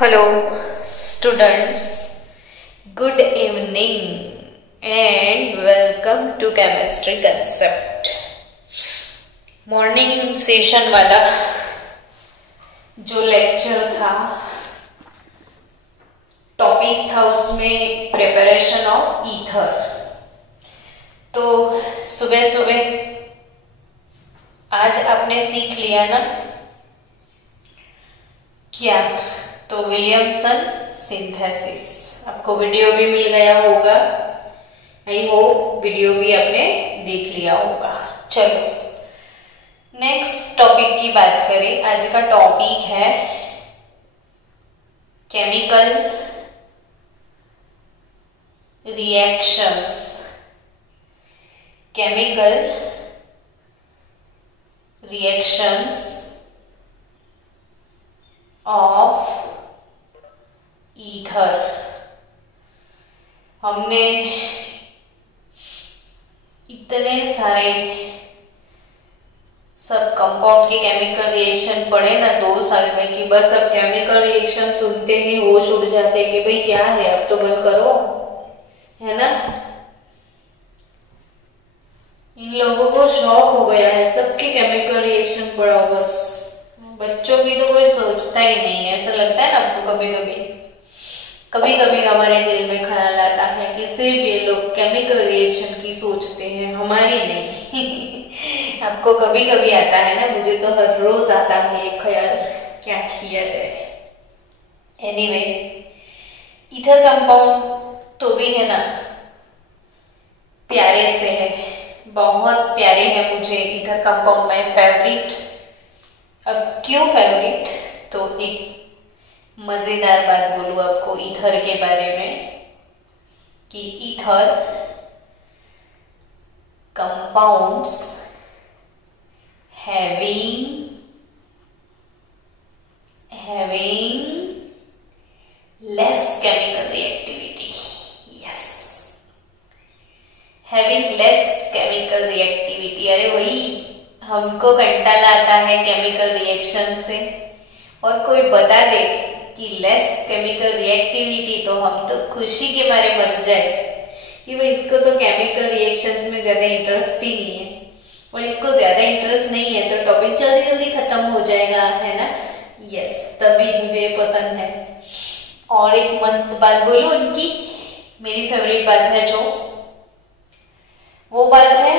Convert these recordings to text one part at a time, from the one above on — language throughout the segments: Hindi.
Hello, students. Good evening and welcome to chemistry concept. Morning session वाला जो लेक्चर था, टॉपिक था उसमें प्रिपरेशन ऑफ ईथर। तो सुबह सुबह आज आपने सीख लिया ना क्या? तो विलियमसन सिंथेसिस, आपको वीडियो भी मिल गया होगा। आई होप वीडियो भी आपने देख लिया होगा। चलो नेक्स्ट टॉपिक की बात करें। आज का टॉपिक है chemical reactions. Chemical reactions of ether. हमने इतने सारे सब कंपाउंड के केमिकल रिएक्शन पढ़े ना 2 साल में कि बस अब केमिकल रिएक्शन सुनते ही होश उड़ जाते कि भाई क्या है, अब तो बंद करो, है ना। इन लोगों को शौक हो गया है, सबके केमिकल रिएक्शन पढ़ाओ बस। बच्चों की तो कोई सोचता ही नहीं है। ऐसा लगता है ना आपको? कभी कभी हमारे दिल में ख्याल आता है कि सिर्फ ये लोग केमिकल रिएक्शन की सोचते हैं, हमारी नहीं। आपको कभी कभी आता है ना, मुझे तो हर रोज आता है ये ख्याल, क्या किया जाए। एनीवे, ईथर कंपाउंड तो भी है ना प्यारे से है, बहुत प्यारे हैं। मुझे ईथर कंपाउंड में फेवरेट। अब क्यों फेवरेट? तो एक मजेदार बात बोलूं आपको ईथर के बारे में कि ether compounds having less chemical reactivity. Yes, having less chemical reactivity. अरे वही, हमको कंटाला आता है केमिकल रिएक्शन से, और कोई बता दे कि लेस केमिकल रिएक्टिविटी तो हम तो खुशी के मारे मर जाए कि भाई इसको तो केमिकल रिएक्शंस में ज्यादा इंटरेस्ट ही नहीं है, और इसको ज्यादा इंटरेस्ट नहीं है तो टॉपिक जल्दी जल्दी खत्म हो जाएगा, है ना। यस, तभी मुझे पसंद है। और एक मस्त बात बोलूं उनकी, मेरी फेवरेट बात है जो, वो बात है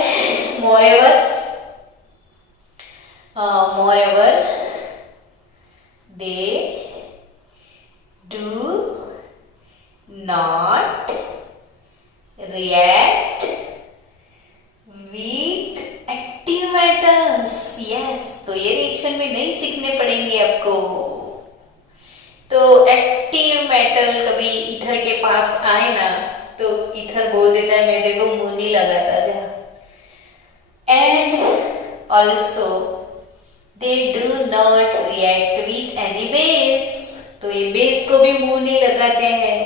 moreover they do not react with active metals. Yes, तो ये रिएक्शन में नहीं सीखने पड़ेंगे आपको। तो एक्टिव मेटल कभी ईथर के पास आए ना तो ईथर बोल देता है मैं देखो मुंह नहीं लगाता जा। And also they do not react with any base, तो ये बेस को भी मुंह नहीं लगाते हैं,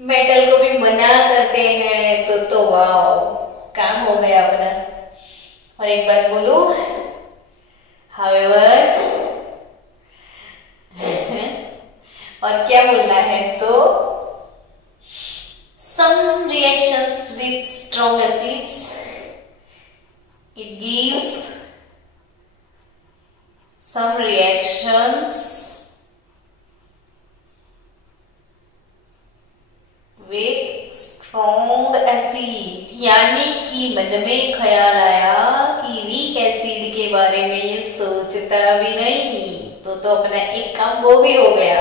मेटल को भी मना करते हैं। तो वाओ, काम हो गया अपना। और एक बात बोलूं, however और क्या बोलना है तो, some reactions with strong acids it gives some reactions with strong acid। यानी कि मन में ख्याल आया कि वीक एसिड के बारे में ये सोचता भी नहीं, तो अपना एक काम वो भी हो गया,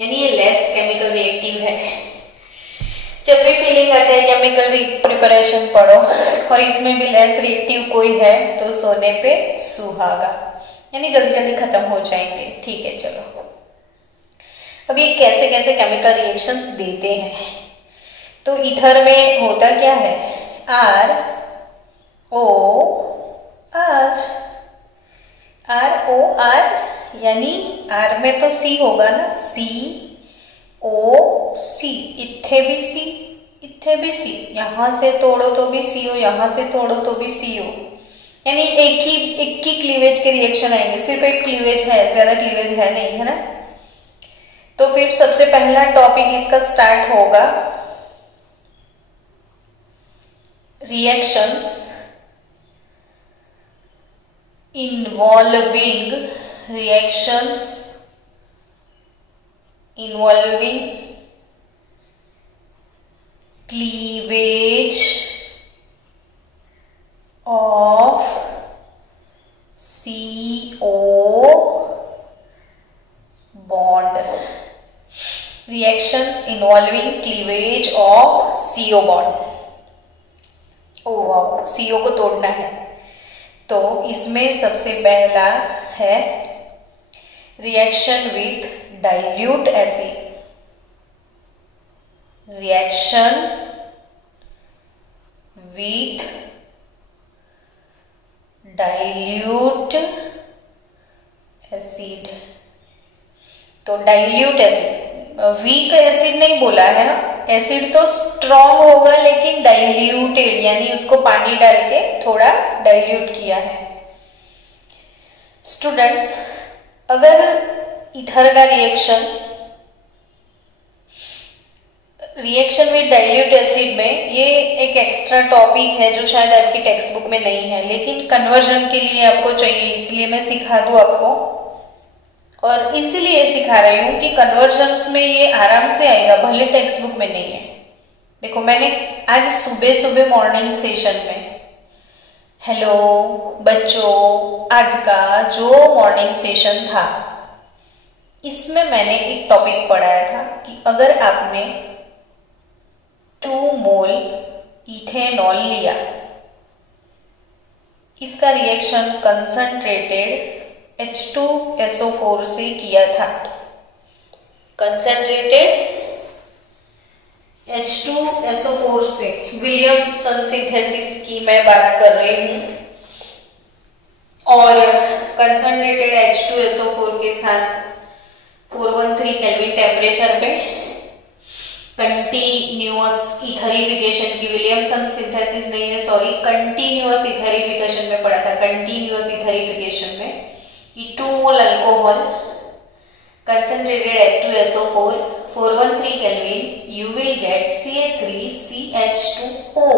यानी ये लेस केमिकल रिएक्टिव है। जब भी फीलिंग आता है केमिकल प्रिपरेशन पढ़ो और इसमें भी लेस रिएक्टिव कोई है तो सोने पे सुहागा, यानी जल्दी जल्दी खत्म हो जाएंगे। ठीक है, चलो अब ये कैसे कैसे केमिकल रिएक्शंस देते हैं। तो ईथर में होता क्या है, आर ओ आर, यानी आर में तो सी होगा ना, सी ओ सी, इत्थे भी सी, यहां से तोड़ो तो भी सी हो, यहां से तोड़ो तो भी सी हो, यानी एक ही क्लीवेज के रिएक्शन आएंगे। सिर्फ एक क्लीवेज है, ज्यादा क्लीवेज है नहीं, है ना। तो फिर सबसे पहला टॉपिक इसका स्टार्ट होगा reactions involving cleavage of CO bond. Reactions involving cleavage of CO bond. ओह वाह, CO को तोड़ना है। तो इसमें सबसे पहला है reaction with dilute acid. Reaction with dilute acid. तो डाइल्यूट एसिड, वीक एसिड नहीं बोला है ना, एसिड तो स्ट्रॉन्ग होगा लेकिन डाइल्यूटेड यानी उसको पानी डाल के थोड़ा डाइल्यूट किया है। स्टूडेंट्स, अगर इथर का रिएक्शन विद डाइल्यूट एसिड में, ये एक एक्स्ट्रा टॉपिक है जो शायद आपकी टेक्स्ट बुक में नहीं है, लेकिन कन्वर्जन के लिए आपको चाहिए, इसलिए मैं सिखा दूं आपको। और इसीलिए सिखा रही हूं कि कन्वर्जन्स में ये आराम से आएगा, भले टेक्स्ट बुक में नहीं है। देखो, मैंने आज सुबह मॉर्निंग सेशन में, हेलो बच्चों, आज का जो मॉर्निंग सेशन था इसमें मैंने एक टॉपिक पढ़ाया था कि अगर आपने 2 मोल इथेनॉल लिया, इसका रिएक्शन कंसंट्रेटेड H2SO4 से किया था। कंसंट्रेटेड H2SO4 से विलियमसन सिंथेसिस की मैं बात कर रही हूं, और कंसंट्रेटेड H2SO4 के साथ 413 केल्विन टेम्परेचर पे कंटिन्यूअस इथरिफिकेशन की, विलियमसन सिंथेसिस नहीं है, सॉरी, कंटिन्यूअस इथरिफिकेशन में पढ़ा था। कंटिन्यूअस इथरिफिकेशन में कि 2 mole alcohol concentrated H2SO4 413 kelvin, you will get Ca3CH2O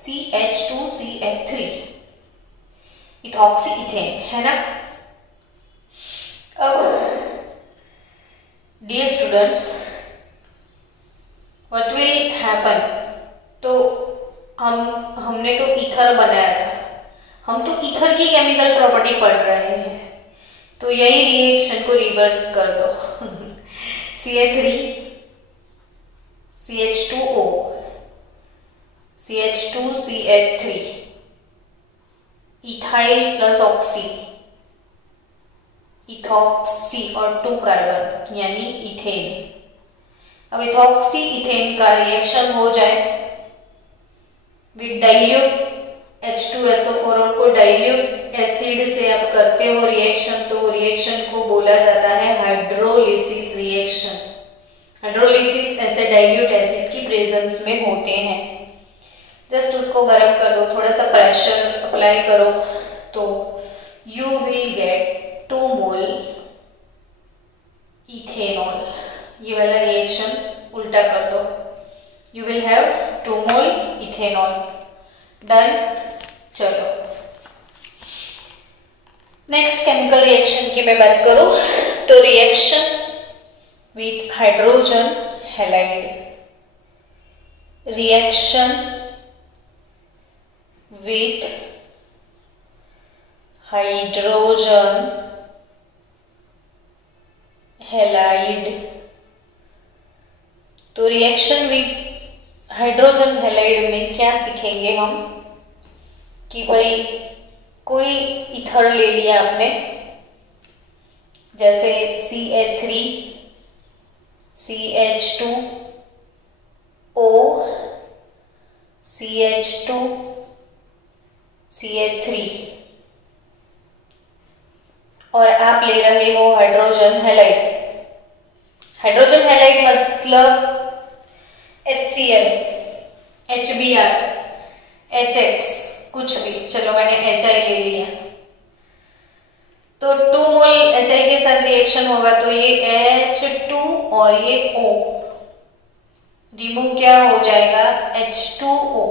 CH2CH3 ethoxy ethane, है ना। अब dear students, what will happen, तो हमने तो ईथर बनाया था, हम तो ईथर की केमिकल प्रॉपर्टी पढ़ रहे हैं, तो यही रिएक्शन को रिवर्स कर दो। Ca3 CH2O CH2CH3 ethyl plus oxy, ethoxy और 2 कार्बन यानी इथेन। अब इथॉक्सी इथेन का रिएक्शन हो जाए विद डाइल्यूट H2SO4 और को डाइल्यूट एसिड से आप करते हो रिएक्शन, तो वो रिएक्शन को बोला जाता है हाइड्रोलिसिस रिएक्शन। हाइड्रोलिसिस ऐसे डाइल्यूट एसिड की प्रेजेंस में होते हैं। जस्ट उसको गर्म कर दो, थोड़ा सा प्रेशर अप्लाई करो, तो you will gate 2 mole ethanol. ये वाला रिएक्शन उल्टा कर दो, you will have 2 mole ethanol. Done. चलो नेक्स्ट केमिकल रिएक्शन की मैं बात करूं तो reaction with hydrogen halide. Reaction with hydrogen halide. तो रिएक्शन विथ हाइड्रोजन हैलाइड में क्या सीखेंगे हम कि भाई कोई ईथर ले लिया आपने, जैसे CH3 CH2O CH2 CH3 और आप ले रहे हो हाइड्रोजन हैलाइड। हाइड्रोजन हैलाइड मतलब HCl, HBr, HX, कुछ भी, चलो मैंने HI ले लिया। तो 2 मोल HI के साथ रिएक्शन होगा तो ये H2 और ये O रिमूव क्या हो जाएगा, H2O।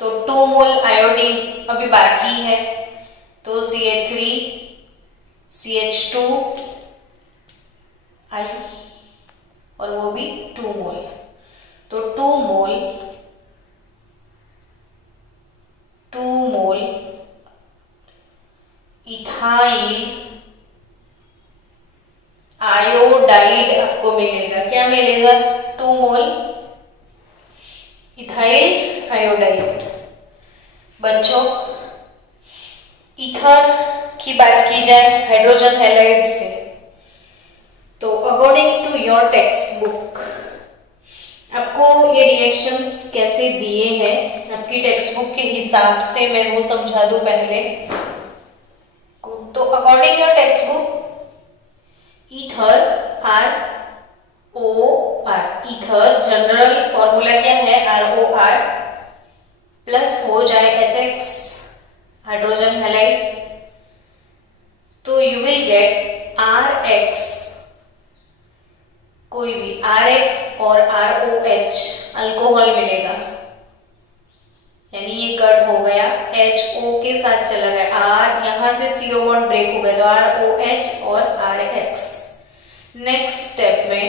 तो 2 मोल आयोडीन अभी बाकी है तो CH3 CH2 I और वो भी 2 मोल। तो 2 मोल इथाइल आयोडाइड आपको मिलेगा। क्या मिलेगा, 2 मोल इथाइल आयोडाइड। बच्चों ईथर की बात की जाए हाइड्रोजन हैलाइड से, तो according to your text book आपको ये रिएक्शंस कैसे दिए हैं, आपकी टेक्स्ट बुक के हिसाब से मैं वो समझा दूं पहले। तो according your text book ether ROR, ether general formula क्या है, ROR प्लस हो जाए HX हाइड्रोजन हैलाइड, तो यू विल गेट RX, कोई भी RX और ROH अल्कोहल मिलेगा, यानी ये कट हो गया, HO के साथ चला गया, R यहां से CO बॉन्ड ब्रेक हो गया तो ROH और RX। नेक्स्ट स्टेप में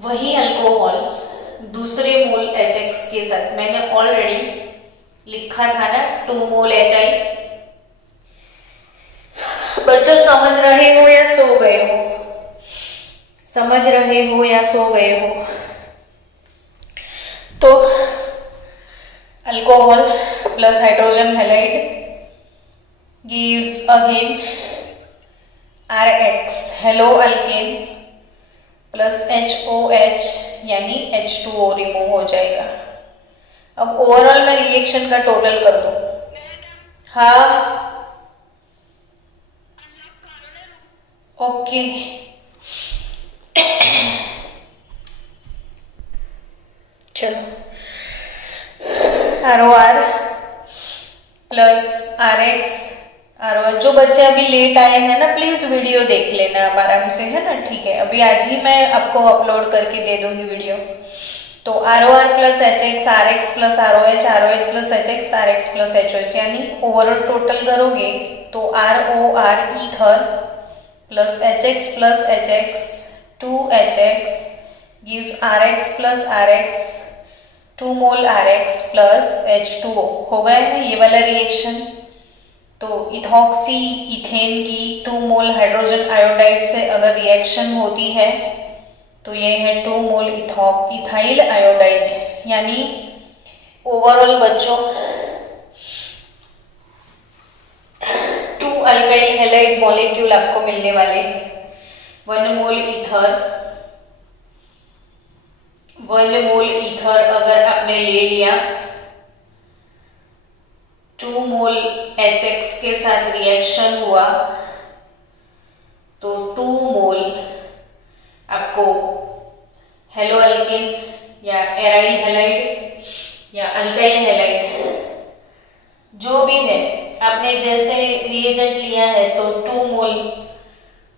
वही अल्कोहल दूसरे मोल HX के साथ, मैंने ऑलरेडी लिखा था ना 2 मोल HI। बच्चों समझ रहे हो या सो गए हो, समझ रहे हो या सो गए हो? तो alcohol plus hydrogen halide gives again RX hello alkane plus HOH यानी H2O रिमूव हो जाएगा। अब ओवरऑल मैं रिएक्शन का टोटल कर दूं। हाँ ओके चलो, ROR प्लस RX ROH। जो बच्चे अभी लेट आए हैं ना प्लीज वीडियो देख लेना आप आराम से, है ना, ठीक है, अभी आज ही मैं आपको अपलोड करके दे दूंगी वीडियो। तो ROR plus HX RX plus ROH ROH plus HX RX plus HOH, यानी ओवरऑल टोटल करोगे तो ROR ether plus HX plus HX 2HX gives RX plus RX 2 मोल RX प्लस H2O। हो गया है ये वाला रिएक्शन। तो इथॉक्सी इथेन की 2 मोल हाइड्रोजन आयोडाइड से अगर रिएक्शन होती है तो ये है 2 मोल इथाइल आयोडाइड, यानी ओवरऑल बच्चों 2 अल्काइल हैलाइड मॉलिक्यूल आपको मिलने वाले। 1 मोल ईथर अगर आपने ले लिया, 2 मोल HX के साथ रिएक्शन हुआ तो 2 मोल आपको हेलो अल्केन या एराइल हैलाइड या अल्काइल हैलाइड जो भी है आपने जैसे रिएजेंट लिया है तो 2 मोल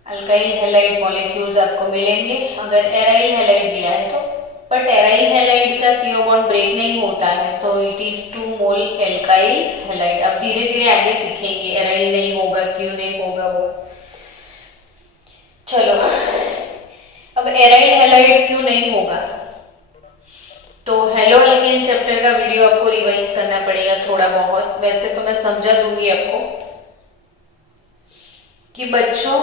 अल्काइल हैलाइड मॉलिक्यूल्स आपको मिलेंगे अगर एराइल हैलाइड लिया है तो। बट एराइल हैलाइड का CO बॉन्ड ब्रेक नहीं होता है, so it is 2 mole alkyl halide. अब धीरे धीरे आगे सीखेंगे एराइल नहीं होगा, क्यों नहीं होगा वो। चलो अब एराइल हैलाइड क्यों नहीं होगा, तो हेलो अल्केन चैप्टर का वीडियो आपको रिवाइज करना पड़ेगा थोड़ा बहुत। वैसे तो मैं समझा दूंगी आपको कि बच्चों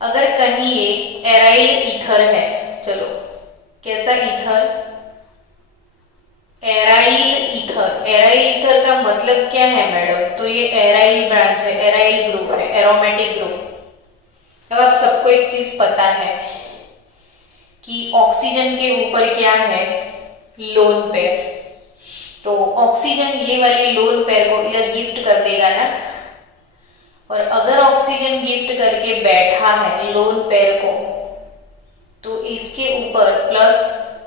अगर कहीं ये एराइल ईथर है, चलो कैसा ईथर, एराइल ईथर का मतलब क्या है मैडम, तो ये एराइल ब्रांच है, एराइल ग्रुप है, एरोमेटिक ग्रुप। अब आप सबको एक चीज पता है कि ऑक्सीजन के ऊपर क्या है, लोन पेयर। तो ऑक्सीजन ये वाली लोन पेयर को इधर गिफ्ट कर देगा ना, और अगर ऑक्सीजन गिफ्ट करके बैठा है लोन पेयर को तो इसके ऊपर प्लस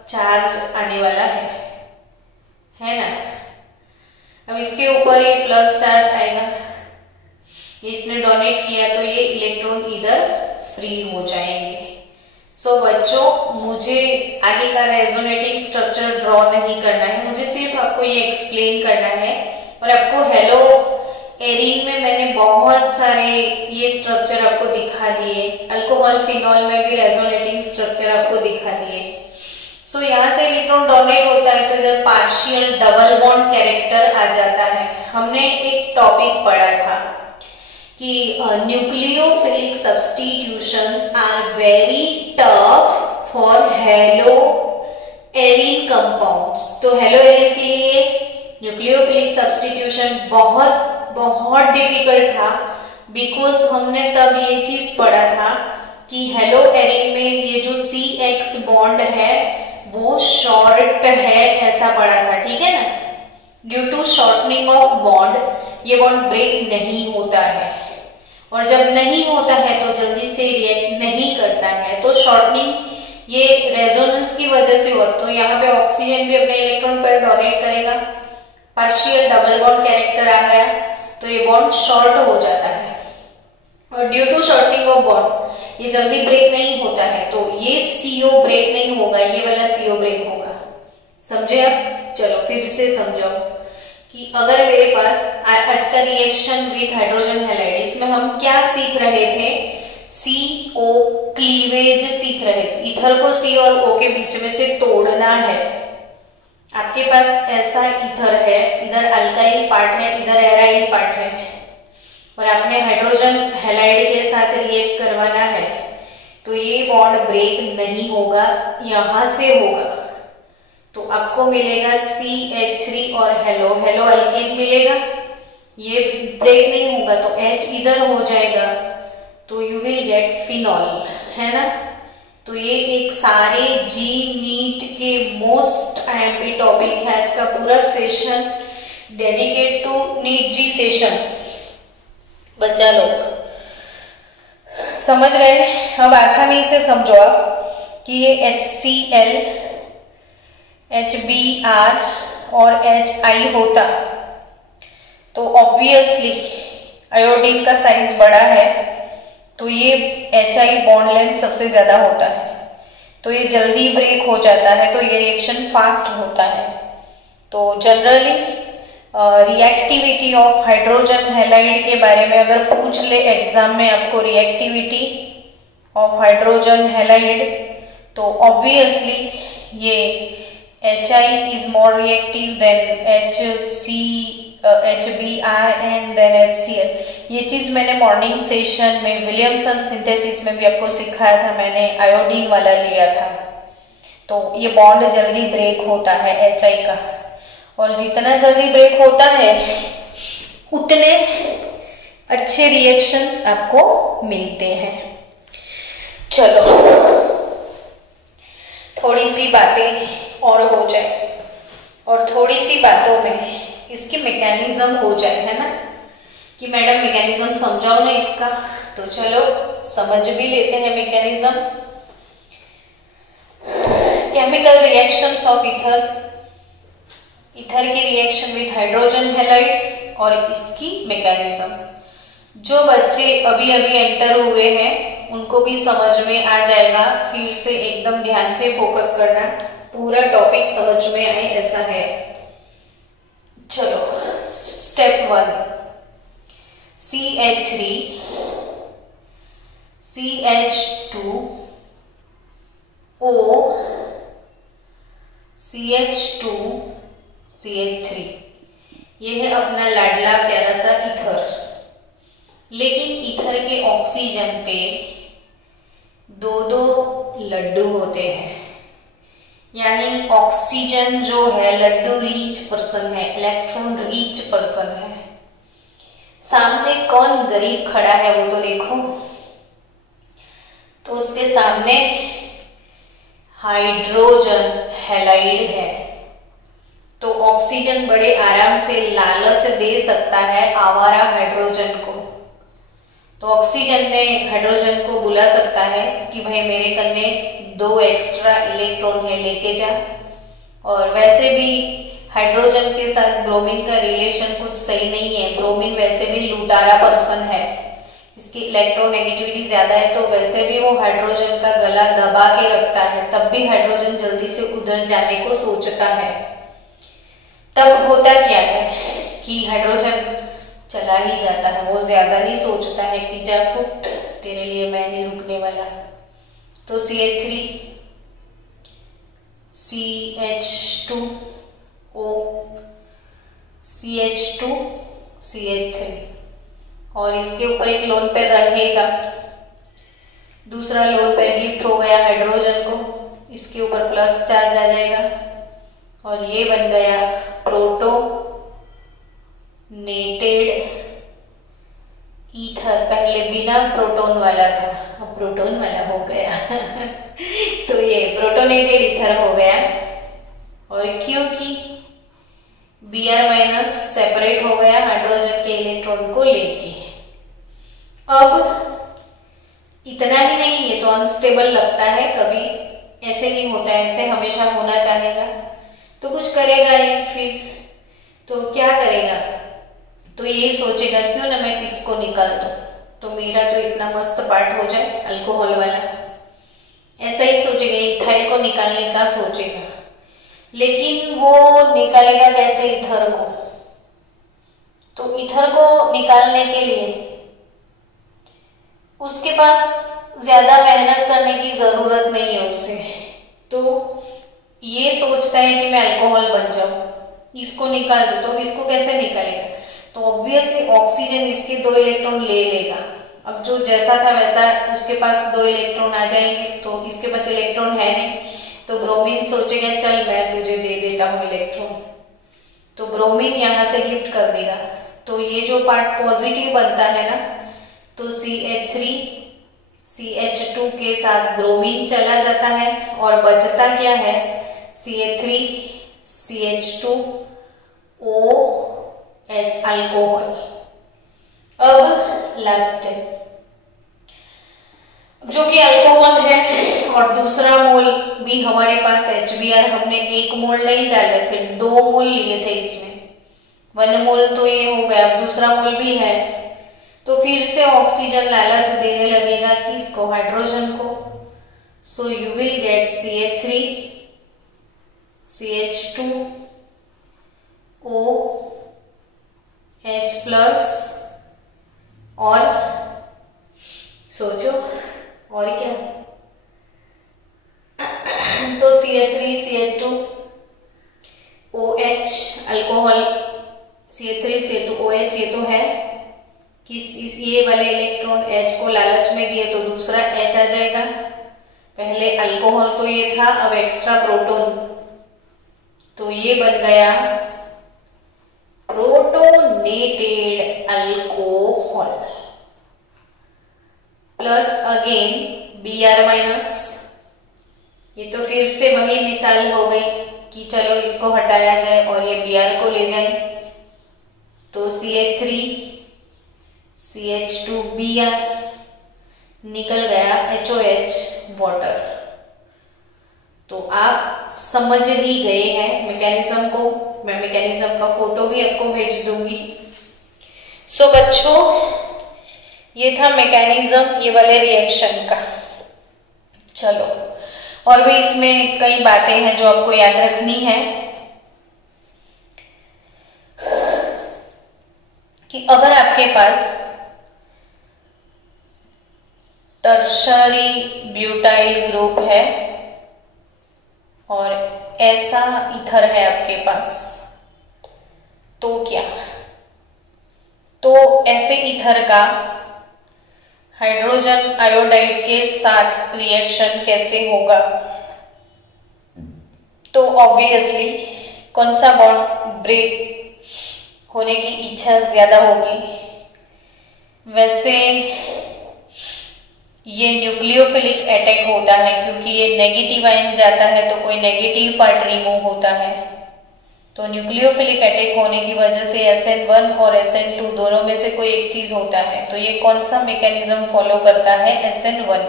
चार्ज आने वाला है ना। अब इसके ऊपर ये प्लस चार्ज आएगा इसने डोनेट किया तो ये इलेक्ट्रॉन इधर फ्री हो जाएंगे। सो बच्चों, मुझे आगे का रेजोनेटिंग स्ट्रक्चर ड्रॉ नहीं करना है, मुझे सिर्फ आपको ये एक्सप्लेन करना है। और आपको हेलो एरीन में मैंने बहुत सारे ये स्ट्रक्चर आपको दिखा दिए, अल्कोहल फिनॉल में भी रेजोनेटिंग स्ट्रक्चर आपको दिखा दिए। सो यहाँ से इलेक्ट्रॉन डोनेट होता है तो इधर पार्शियल डबल बॉन्ड कैरेक्टर आ जाता है। हमने एक टॉपिक पढ़ा था कि nucleophilic substitutions are very tough for halo arene compounds. तो हेलो एरीन के लिए न्यूक्लियोफिलिक सब्स्टिट्यूशन बहुत डिफिकल्ट था, बिकॉज हमने तब ये चीज पढ़ा था कि हेलो एरीन में ये जो CX बॉन्ड है वो शॉर्ट है, ऐसा पढ़ा था, ठीक है ना। Due to shortening of bond ये बॉन्ड ब्रेक नहीं होता है, और जब नहीं होता है तो जल्दी से रिएक्ट नहीं करता है, तो शॉर्टनिंग ये रेजोनेंस की वजह से हो। तो यहाँ पे ऑक्सीजन भी अपने इलेक्ट्रॉन पर डोनेट करेगा, पार्शियल डबल बॉन्ड कैरेक्टर आ गया तो ये बॉन्ड शॉर्ट हो जाता है, और due to shortening of bond ये जल्दी ब्रेक नहीं होता है, तो ये CO ब्रेक नहीं होगा, ये वाला CO ब्रेक होगा। समझे आप? चलो फिर से समझाओ कि अगर मेरे पास आज का रिएक्शन विद हाइड्रोजन हैलाइड, इसमें हम क्या सीख रहे थे? CO क्लीवेज सीख रहे थे। इथर को C और O के बीच में से तोड़ना है। आपके पास ऐसा इथर है, इधर अल्काइल पार्ट है, इधर एराइल पार्ट है, और आपने हाइड्रोजन हैलाइड के साथ रिएक्ट करवाना है, तो ये बॉन्ड ब्रेक नहीं होगा, यहां से होगा। तो आपको मिलेगा CH3 और हेलो अल्केन मिलेगा, ये ब्रेक नहीं होगा तो H इधर हो जाएगा, तो यू विल गेट फिनॉल, है ना। तो ये एक सारे जी नीट के मोस्ट IMP टॉपिक है। आज का पूरा session dedicate to NEET JEE session. बच्चा लोग समझ गए? अब आसानी से समझो आप कि ये HCl, HBr और HI होता तो ऑब्वियसली आयोडीन का साइज बड़ा है, तो ये HI बॉन्ड लेंथ सबसे ज्यादा होता है, तो ये जल्दी ब्रेक हो जाता है, तो ये रिएक्शन फास्ट होता है। तो generally reactivity of hydrogen halide के बारे में अगर पूछ ले एग्जाम में आपको, रिएक्टिविटी ऑफ हाइड्रोजन हैलाइड, तो ऑब्वियसली ये HI is more reactive than HBr and then HCl। ये चीज मैंने मॉर्निंग सेशन में विलियमसन सिंथेसिस में भी आपको सिखाया था, मैंने आयोडीन वाला लिया था। तो ये बॉन्ड जल्दी ब्रेक होता है HI का, और जितना जल्दी ब्रेक होता है उतने अच्छे रिएक्शंस आपको मिलते हैं। चलो थोड़ी सी बातें और हो जाए, और थोड़ी सी बातों में इसकी मैकेनिज्म हो जाए, है ना, कि मैडम मैकेनिज्म समझाओ ना इसका। तो चलो समझ भी लेते हैं mechanism. Chemical reactions of ether की रिएक्शन विद हाइड्रोजन हैलाइड और इसकी मैकेनिज्म। जो बच्चे अभी अभी एंटर हुए हैं उनको भी समझ में आ जाएगा, फिर से एकदम ध्यान से फोकस करना, पूरा टॉपिक समझ में आए ऐसा है। चलो step 1, CH3 CH2 O CH2 CH3, ये है अपना लाडला प्यारा सा ईथर। लेकिन ईथर के ऑक्सीजन पे दो लड्डू होते हैं, यानी ऑक्सीजन जो है लड्डू रिच पर्सन है, इलेक्ट्रॉन रिच पर्सन है। सामने कौन गरीब खड़ा है वो तो देखो, तो उसके सामने हाइड्रोजन हैलाइड है। तो ऑक्सीजन बड़े आराम से लालच दे सकता है आवारा हाइड्रोजन को। तो ऑक्सीजन ने हाइड्रोजन को बुला सकता है कि भाई मेरे कन्ने 2 एक्स्ट्रा इलेक्ट्रॉन है, लेके जा। और वैसे भी हाइड्रोजन के साथ ब्रोमीन का रिलेशन कुछ सही नहीं है। ब्रोमीन वैसे भी लुटारा पर्सन है, इसकी इलेक्ट्रोनेगेटिविटी ज्यादा है, तो वैसे भी वो हाइड्रोजन का गला दबा के रखता है, तब भी हाइड्रोजन जल्दी से उधर जाने को सोचता है। तब होता क्या है कि हाइड्रोजन चला ही जाता है, वो ज्यादा नहीं सोचता है कि जा फुट, तेरे लिए मैं नहीं रुकने वाला। तो CH3 CH2O CH2 CH3 और इसके ऊपर एक लोन पेयर रहेगा, दूसरा लोन पेयर गिफ्ट हो गया हाइड्रोजन को, इसके ऊपर प्लस चार्ज आ जाएगा और ये बन गया प्रोटोनेटेड ईथर। पहले बिना प्रोटोन वाला था, अब प्रोटोन वाला हो गया तो ये प्रोटोनेटेड ईथर हो गया। और क्योंकि Br- सेपरेट हो गया हाइड्रोजन के इलेक्ट्रॉन को लेके। अब इतना ही नहीं, ये तो अनस्टेबल लगता है, कभी ऐसे नहीं होता है, ऐसे हमेशा होना चाहेगा तो कुछ करेगा नहीं। फिर तो क्या करेगा, तो यही सोचेगा क्यों ना मैं इसको निकाल दूं, तो मेरा तो इतना मस्त पार्ट हो जाए अल्कोहल वाला, ऐसा ही सोचेगा, इथाइल को निकालने का सोचेगा। लेकिन वो निकालेगा कैसे ईथर को, तो ईथर को निकालने के लिए उसके पास ज्यादा मेहनत करने की जरूरत नहीं है उसे, तो ये सोचता है कि मैं अल्कोहल बन जाऊं, इसको निकाल दूं। तो इसको कैसे निकालेगा, तो ऑब्वियसली ऑक्सीजन इसके 2 इलेक्ट्रॉन ले लेगा। अब जो जैसा था वैसा उसके पास 2 इलेक्ट्रॉन आ जाएंगे, तो इसके पास इलेक्ट्रॉन है नहीं, तो ब्रोमीन सोचेगा चल मैं तुझे दे देता हूं इलेक्ट्रॉन, तो ब्रोमीन यहां से गिफ्ट कर देगा। तो ये जो पार्ट पॉजिटिव बनता है ना, तो CH3 CH2 के साथ ब्रोमीन चला जाता है और बचता क्या है, CH3 CH2OH अल्कोहल। अब लास्ट जो कि अल्कोहल है और दूसरा मोल भी हमारे पास HBr, हमने 1 मोल नहीं डाले थे, 2 मोल लिए थे इसमें, 1 मोल तो ये हो गया, अब दूसरा मोल भी है, तो फिर से ऑक्सीजन लालच देने लगेगा कि इसको हाइड्रोजन को। So you will gate CH3 CH2OH plus और सोचो और क्या, तो CH3 CH2OH alcohol, CH3 CH2OH ये तो है कि ये वाले इलेक्ट्रॉन H को लालच में दिए तो दूसरा H आ जाएगा। पहले अल्कोहल तो ये था, अब एक्स्ट्रा प्रोटोन, तो ये बन गया protonated alcohol plus again Br-, ये तो फिर से वही मिसाल हो गई कि चलो इसको हटाया जाए और ये Br को ले जाए, तो CH3 CH2Br निकल गया HOH वाटर। तो आप समझ ही गए हैं मैकेनिज्म को, मैं मैकेनिज्म का फोटो भी आपको भेज दूंगी। सो बच्चों, ये था मैकेनिज्म ये वाले रिएक्शन का। चलो, और भी इसमें कई बातें हैं जो आपको याद रखनी है कि अगर आपके पास टर्शरी ब्यूटाइल ग्रुप है और ऐसा ईथर है आपके पास, तो क्या, तो ऐसे ईथर का हाइड्रोजन आयोडाइड के साथ रिएक्शन कैसे होगा, तो ऑब्वियसली कौन सा बॉन्ड ब्रेक होने की इच्छा ज्यादा होगी, वैसे ये न्यूक्लियोफिलिक अटैक होता है, क्योंकि ये नेगेटिव आयन जाता है तो कोई नेगेटिव पार्ट रिमूव होता है, तो न्यूक्लियोफिलिक अटैक होने की वजह से SN1 और SN2 दोनों में से कोई एक चीज होता है। तो ये कौन सा मैकेनिज्म फॉलो करता है, SN1।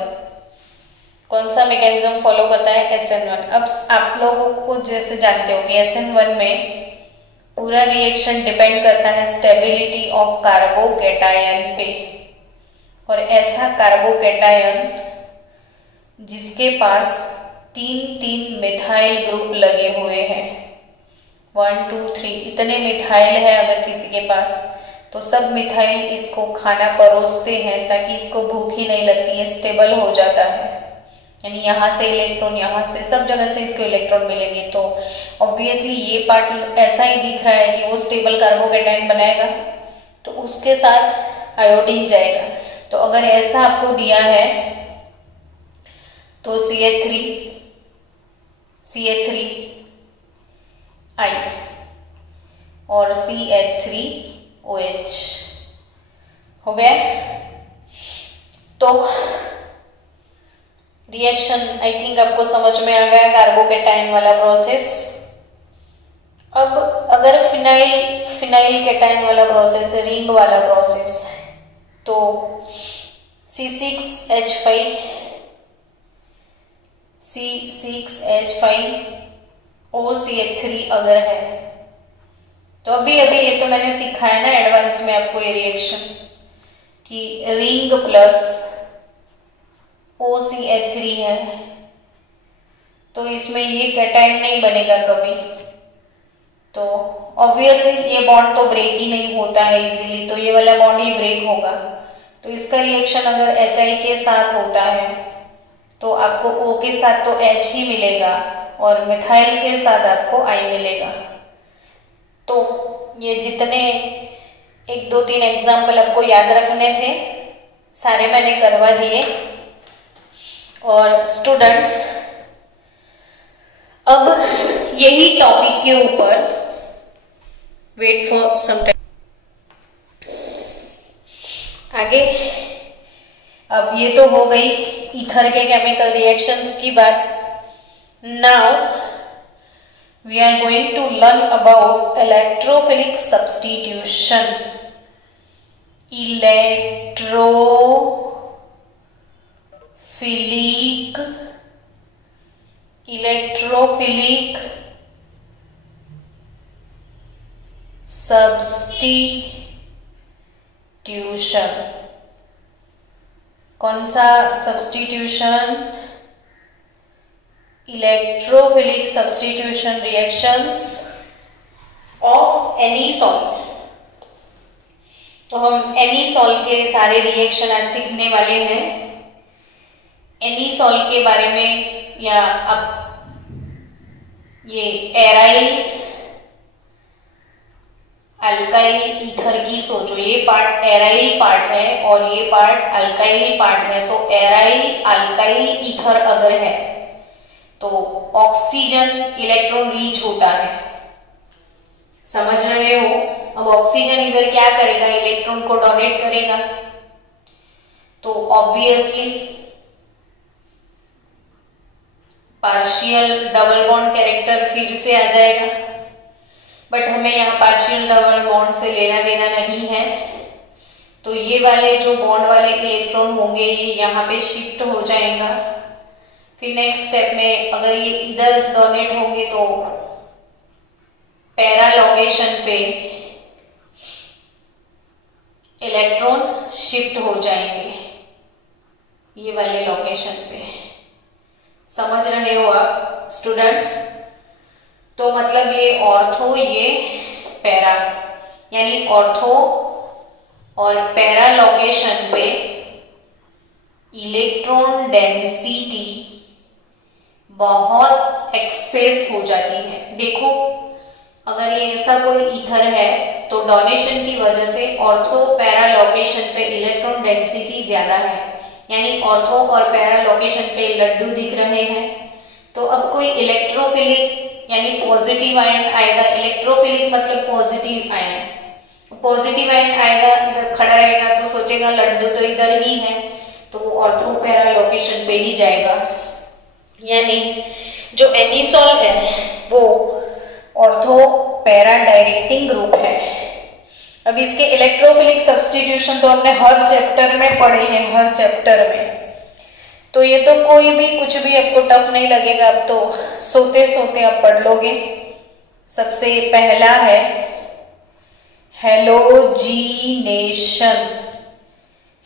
कौन सा मैकेनिज्म फॉलो करता है, SN1। अब आप लोगों को जैसे जानते हो कि SN1 में पूरा रिएक्शन डिपेंड करता है स्टेबिलिटी ऑफ कार्बोकैटायन पे। और ऐसा कार्बोकैटायन जिसके पास 3 मिथाइल ग्रुप लगे हुए हैं, 1 2 3 इतने मिथाइल है अगर किसी के पास, तो सब मिथाइल इसको खाना परोसते हैं ताकि इसको भूख ही नहीं लगती है, स्टेबल हो जाता है। यानी यहाँ से इलेक्ट्रॉन, यहाँ से सब जगह से इसको इलेक्ट्रॉन मिलेंगे। तो ऑब्वियसली ये पार्ट ऐसा ही दिख रहा है कि वो स्टेबल कार्बोकैटायन बनाएगा, तो उसके साथ आयोडीन जाएगा। तो अगर ऐसा आपको दिया है तो CH3I और CH3OH हो गया। तो रिएक्शन आई थिंक आपको समझ में आ गया, कार्बोकैटायन वाला प्रोसेस। अब अगर फिनाइल कैटायन वाला प्रोसेस है, रिंग वाला प्रोसेस, तो C6H5OCH3 अगर है, तो अभी ये तो मैंने सिखाया ना एडवांस में आपको ये रिएक्शन कि रिंग प्लस OCH3 है, तो इसमें ये कैटायन नहीं बनेगा कभी। तो ऑब्वियसली ये बॉन्ड तो ब्रेक ही नहीं होता है इजीली, तो ये वाला बॉन्ड ही ब्रेक होगा। तो इसका रिएक्शन अगर HI के साथ होता है तो आपको O के साथ तो H ही मिलेगा और मिथाइल के साथ आपको I मिलेगा। तो ये जितने 1 2 3 एग्जाम्पल आपको याद रखने थे सारे मैंने करवा दिए। और स्टूडेंट्स, अब यही टॉपिक के ऊपर वेट फॉर सम टाइम आगे। अब ये तो हो गई ईथर के केमिकल रिएक्शंस की बात। Now we are going to learn about electrophilic substitution. Electrophilic substitution. कौन सा substitution? Electrophilic substitution reactions of anisole. तो हम एनी सॉल्ट के सारे रिएक्शन आज सीखने वाले हैं। एनी सॉल्ट के बारे में, या अब ये एराइल अल्काइल ईथर की सोचो, ये पार्ट एराइल पार्ट है और ये पार्ट अल्काइल पार्ट है। तो एराइल अल्काइल ईथर अगर है तो ऑक्सीजन इलेक्ट्रॉन रीच होता है, समझ रहे हो? अब ऑक्सीजन इधर क्या करेगा? इलेक्ट्रॉन को डोनेट करेगा। तो obviously partial double bond character फिर से आ जाएगा, बट हमें यहाँ पार्शियल डबल बॉन्ड से लेना देना नहीं है। तो ये वाले जो बॉन्ड वाले इलेक्ट्रॉन होंगे ये यहाँ पे शिफ्ट हो जाएगा। फिर नेक्स्ट स्टेप में अगर ये इधर डोनेट होंगे तो पैरा लोकेशन पे इलेक्ट्रॉन शिफ्ट हो जाएंगे ये वाले लोकेशन पे। समझ रहे हो आप स्टूडेंट्स? तो मतलब ये ऑर्थो, ये पैरा, यानी ऑर्थो और पैरा लोकेशन पे इलेक्ट्रॉन डेंसिटी बहुत एक्सेस हो जाती है। देखो अगर ये ऐसा कोई ईथर है तो डोनेशन की वजह से ऑर्थो पैरा लोकेशन पे इलेक्ट्रॉन डेंसिटी ज्यादा है, यानी ऑर्थो और पैरा लोकेशन पे लड्डू दिख रहे हैं। तो अब कोई इलेक्ट्रोफिलिक यानी पॉजिटिव आयन आएगा। इलेक्ट्रोफिलिक मतलब पॉजिटिव आयन, पॉजिटिव आयन आएगा, इधर खड़ा रहेगा तो सोचेगा लड्डू तो इधर ही है, तो वो ऑर्थो पैरा लोकेशन पे ही जाएगा। यानी जो एनिसॉल है वो ऑर्थो पैरा डायरेक्टिंग ग्रुप है। अब इसके इलेक्ट्रोफिलिक सब्स्टिट्यूशन तो हमने हर चैप्टर में पढ़े हैं, हर चैप्टर में। तो ये तो कोई भी कुछ भी आपको टफ नहीं लगेगा, अब तो सोते सोते आप पढ़ लोगे। सबसे पहला है हेलोजीनेशन।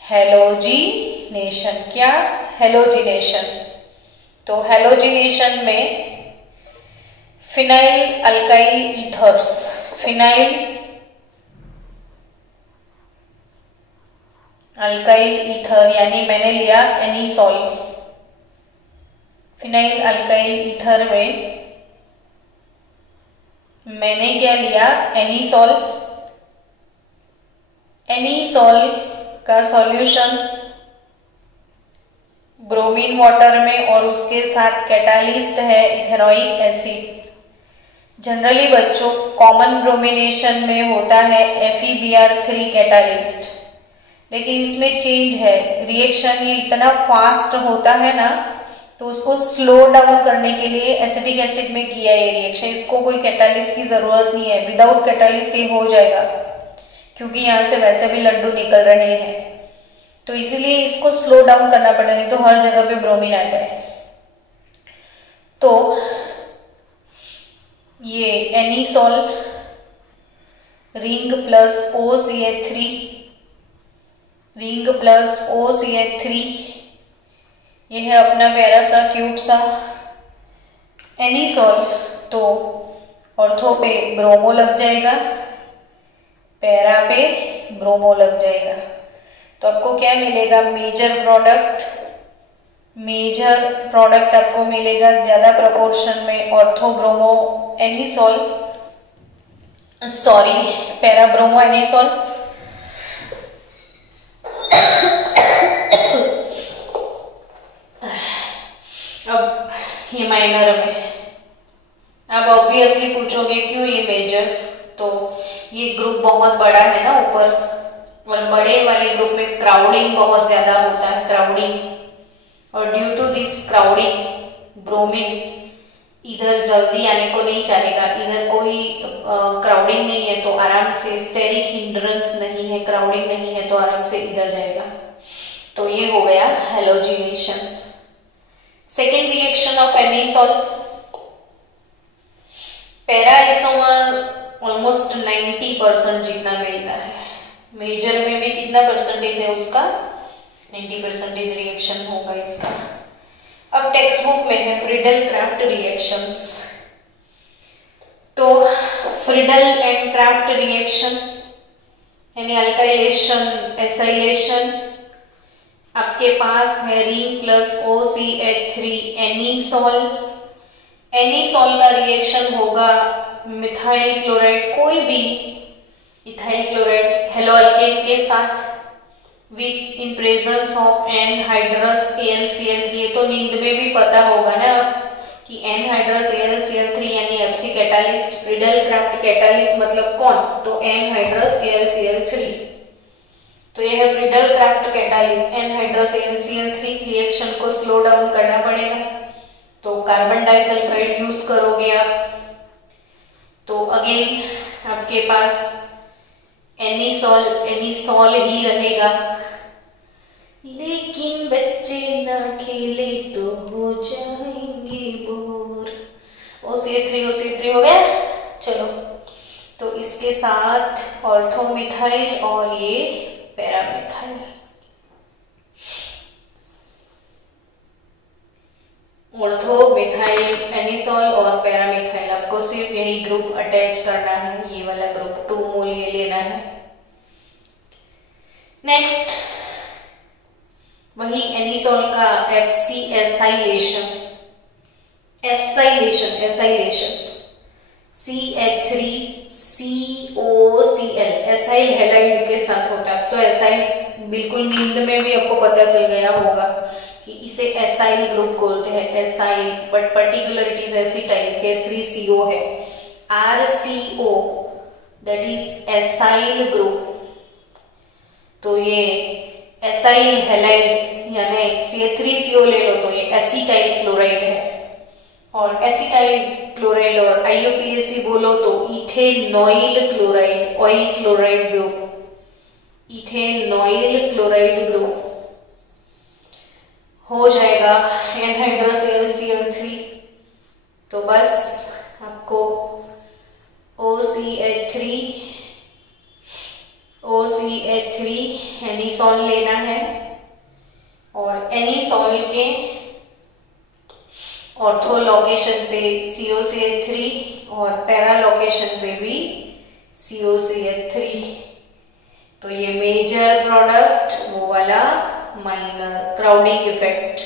हेलोजीनेशन क्या? हेलोजीनेशन। तो हेलोजीनेशन में phenyl alkyl ethers, phenyl alkyl ether यानी मैंने लिया एनीसॉल। फिनाइल अल्काइल ईथर में मैंने क्या लिया? एनीसॉल। एनीसॉल का सॉल्यूशन ब्रोमीन वाटर में और उसके साथ कैटालिस्ट है इथेनॉइक एसिड। जनरली बच्चों कॉमन ब्रोमिनेशन में होता है FeBr3 कैटालिस्ट, लेकिन इसमें चेंज है। रिएक्शन ये इतना फास्ट होता है ना, तो उसको स्लो डाउन करने के लिए एसिटिक एसिड में किया ये रिएक्शन। इसको कोई कैटालिस्ट की जरूरत नहीं है, विदाउट कैटालिस्ट ये हो जाएगा, क्योंकि यहाँ से वैसे भी लड्डू निकल रहे हैं। तो इसीलिए इसको स्लो डाउन करना पड़ेगा, नहीं तो हर जगह पे ब्रोमीन आ जाए। तो ये anisole ring plus OCH3, ring plus OCH3, ये है अपना प्यारा सा क्यूट सा एनीसॉल। तो ऑर्थो पे ब्रोमो लग जाएगा, पैरा पे ब्रोमो लग जाएगा। तो आपको क्या मिलेगा? मेजर प्रोडक्ट आपको मिलेगा ज्यादा प्रोपोर्शन में ortho bromo anisole, sorry para bromo anisole. अब ये माइनर में, अब ऑब्वियसली पूछोगे क्यों ये मेजर? तो ये ग्रुप बहुत बड़ा है ना ऊपर, और बड़े वाले ग्रुप में क्राउडिंग बहुत ज्यादा होता है, क्राउडिंग। और due to this crowding bromine इधर जल्दी आने को नहीं चाहेगा। इधर कोई क्राउडिंग नहीं है तो आराम से, स्टेरिक हिंड्रेंस नहीं है, क्राउडिंग नहीं है तो आराम से इधर जाएगा। तो ये हो गया halogenation. Second reaction of anisole, para isomer almost 90% जितना मिलता है। मेजर में भी कितना परसेंटेज है उसका? 90% रिएक्शन होगा इसका। अब टेक्स्ट बुक में है फ्रीडल क्राफ्ट रिएक्शंस। तो फ्रीडल एंड क्राफ्ट रिएक्शन यानी अल्काइलेशन, एसाइलेशन, आपके पास है रिंग प्लस OCH3 एनीसॉल। एनीसॉल का रिएक्शन होगा मिथाइल क्लोराइड, कोई भी इथाइल क्लोराइड हेलोअल्केन के साथ with in presence of anhydrous AlCl3। ये तो नींद में भी पता होगा ना कि एनहाइड्रस AlCl3 यानी FC catalyst. Friedel craft catalyst मतलब कौन? तो एनहाइड्रस AlCl3। तो ये है Friedel craft catalyst, anhydrous AlCl3। Reaction को स्लो डाउन करना पड़ेगा, तो कार्बन डाइसल्फाइड यूज करोगे आप। तो अगेन आपके पास एनीसॉल ही रहेगा। लेकिन बच्चे ना खेले तो हो जाएंगे बोर। OCH3 हो गया। चलो, तो इसके साथ ऑर्थोमिथाइल और ये पैरामिथाइल। ऑर्थोमिथाइल एनीसॉल और पैरामिथाइल, आपको सिर्फ यही ग्रुप अटैच करना है, ये वाला ग्रुप 2 मोल ये लेना है। नेक्स्ट वही एनीसॉल का FC acylation, CH3COCl acyl halide के साथ होता है। तो एसाइल बिल्कुल नींद में भी आपको पता चल गया होगा कि इसे एसाइल ग्रुप बोलते हैं, acyl, but particular it is acetyl. CH3CO है, RCO that is acyl group. तो ये एसाइल हैलाइड यानी CH3CO ले लो तो ये एसिटाइल क्लोराइड है, और एसिटाइल क्लोराइड और IUPAC बोलो तो ethanoyl chloride, oil chloride group, ethanoyl chloride group हो जाएगा एनहाइड्रस AlCl3। तो बस आपको एनीसॉल के ऑर्थो लोकेशन पे COCH3 और पैरा लोकेशन पे भी COCH3। तो ये मेजर प्रोडक्ट, वो वाला माइनर। क्राउडिंग इफेक्ट,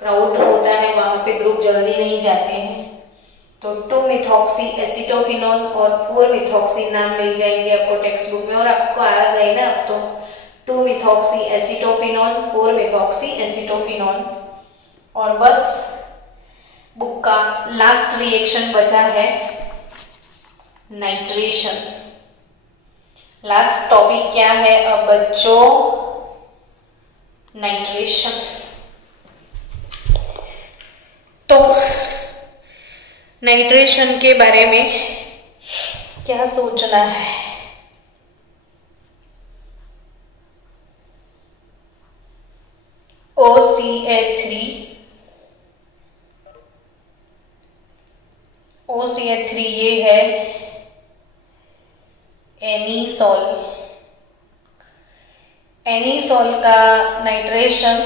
क्राउड होता है वहां पे ग्रुप जल्दी नहीं जाते हैं। तो 2-मिथॉक्सी एसिटोफिनॉन और 4-मिथॉक्सी नाम मिल जाएंगे आपको टेक्स्ट बुक में, और आपको आ गए ना अब तो। 2-मिथॉक्सी एसिटोफिनॉन, 4-मिथॉक्सी एसिटोफिनॉन। और बस बुक का लास्ट रिएक्शन बचा है नाइट्रेशन। लास्ट टॉपिक क्या है अब बच्चों? नाइट्रेशन। तो नाइट्रेशन के बारे में क्या सोचना है? OCH3 ये है एनीसॉल। एनीसॉल का नाइट्रेशन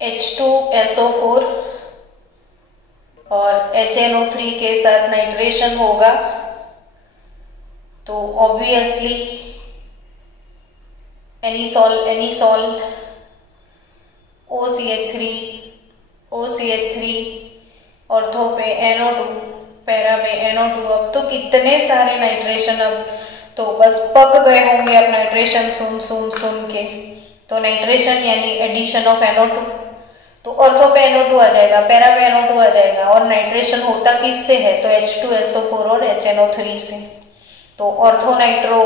H2SO4 और HNO3 के साथ नाइट्रेशन होगा। तो ऑब्वियसली एनीसॉल OCH3 ऑर्थो पे NO2, पैरा पे NO2। अब तो कितने सारे नाइट्रेशन, अब तो बस पक गए होंगे अब नाइट्रेशन सुन के। तो नाइट्रेशन यानी एडिशन ऑफ NO2। तो ऑर्थो पे NO2 आ जाएगा, पैरा पे NO2 आ जाएगा, और नाइट्रेशन होता किससे है? तो H2SO4 और HNO3 से। तो ortho nitro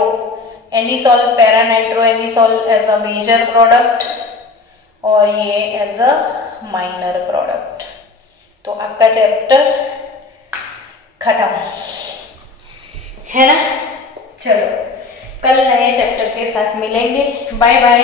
anisole, para nitro anisole as a major product, और ये एज अ माइनर प्रोडक्ट। तो आपका चैप्टर खत्म है ना। चलो कल नए चैप्टर के साथ मिलेंगे। Bye bye.